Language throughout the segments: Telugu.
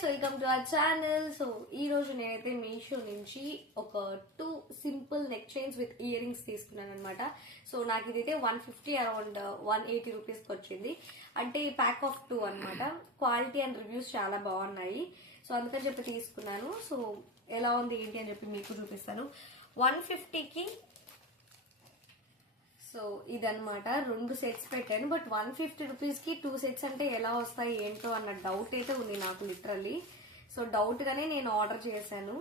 Guys, welcome to our channel. So ఈ రోజు నేనైతే మీషో నుంచి ఒక 2 simple neck chains with ear rings తీసుకున్నాను అనమాట. సో నాకు ఇదైతే 150 అరౌండ్ 180 రూపీస్ కి వచ్చింది. అంటే ప్యాక్ ఆఫ్ 2 అనమాట. క్వాలిటీ అండ్ రివ్యూస్ చాలా బాగున్నాయి. సో అందుకని చెప్పి తీసుకున్నాను. సో ఎలా ఉంది ఏంటి అని చెప్పి మీకు చూపిస్తాను. 150కి సో ఇదనమాట 2 సెట్స్ పెట్టాను. బట్ 150 రూపీస్ కి 2 సెట్స్ అంటే ఎలా వస్తాయి ఏంటో అన్న డౌట్ అయితే ఉంది నాకు లిటరల్లీ. సో డౌట్ గానే నేను ఆర్డర్ చేశాను.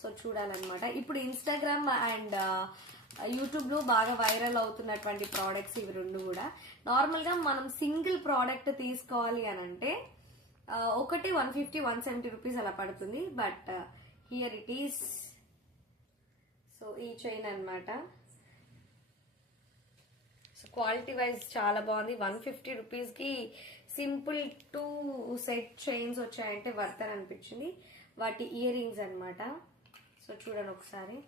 సో చూడాలన్నమాట. ఇప్పుడు ఇన్స్టాగ్రామ్ అండ్ యూట్యూబ్ లో బాగా వైరల్ అవుతున్నటువంటి ప్రోడక్ట్స్ ఇవి రెండు కూడా. నార్మల్ గా మనం సింగిల్ ప్రోడక్ట్ తీసుకోవాలి అని అంటే ఒకటి 150 170 రూపీస్ అలా పడుతుంది. But here it is. So ఈ చైన్ అనమాట. సో క్వాలిటీ వైజ్ చాలా బాగుంది. 150 రూపీస్ కి సింపుల్ 2 సెట్ చైన్స్ వచ్చాయంటే వర్త్ అని అనిపించింది. వాటి ఇయర్ రింగ్స్ అనమాట. సో చూడండి ఒకసారి.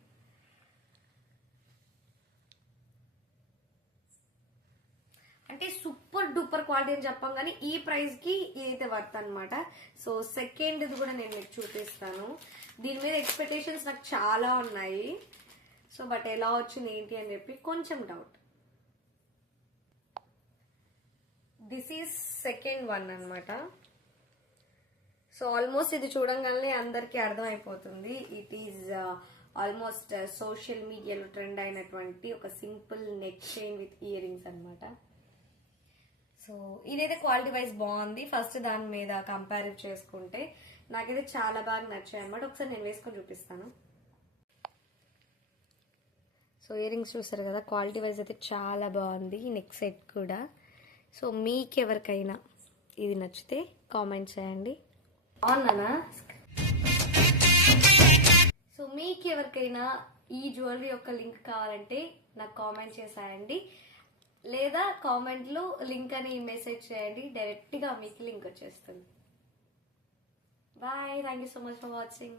అంటే సూపర్ డూపర్ క్వాలిటీ అని చెప్పాం కానీ ఈ ప్రైస్ కి ఇదైతే వర్త్ అనమాట. సో సెకండ్ ఇది కూడా నేను మీకు చూపిస్తాను. దీని మీద ఎక్స్పెక్టేషన్స్ నాకు చాలా ఉన్నాయి. సో బట్ ఎలా వచ్చింది ఏంటి అని చెప్పి కొంచెం doubt. This is second one అనమాట. సో ఆల్మోస్ట్ ఇది చూడంగానే అందరికీ అర్థమైపోతుంది. ఇట్ ఈజ్ ఆల్మోస్ట్ సోషల్ మీడియాలో ట్రెండ్ అయినటువంటి ఒక simple neck chain with ear rings అనమాట. సో ఇదైతే క్వాలిటీ వైజ్ బాగుంది. ఫస్ట్ దాని మీద కంపేర్ చేసుకుంటే నాకైతే చాలా బాగా నచ్చాయి అనమాట. ఒకసారి నేను వేసుకొని చూపిస్తాను. సో ఇయర్ రింగ్స్ చూసారు కదా, క్వాలిటీ వైజ్ అయితే చాలా బాగుంది. నెక్ సెట్ కూడా. సో మీకు ఎవరికైనా ఇది నచ్చితే కామెంట్ చేయండి. అవునా? సో మీకు ఎవరికైనా ఈ జ్యువెలరీ యొక్క లింక్ కావాలంటే నాకు కామెంట్ చేసేయండి. లేదా కామెంట్లో లింక్ అని మెసేజ్ చేయండి. డైరెక్ట్గా మీకు లింక్ వచ్చేస్తుంది. Bye. Thank you so much for watching.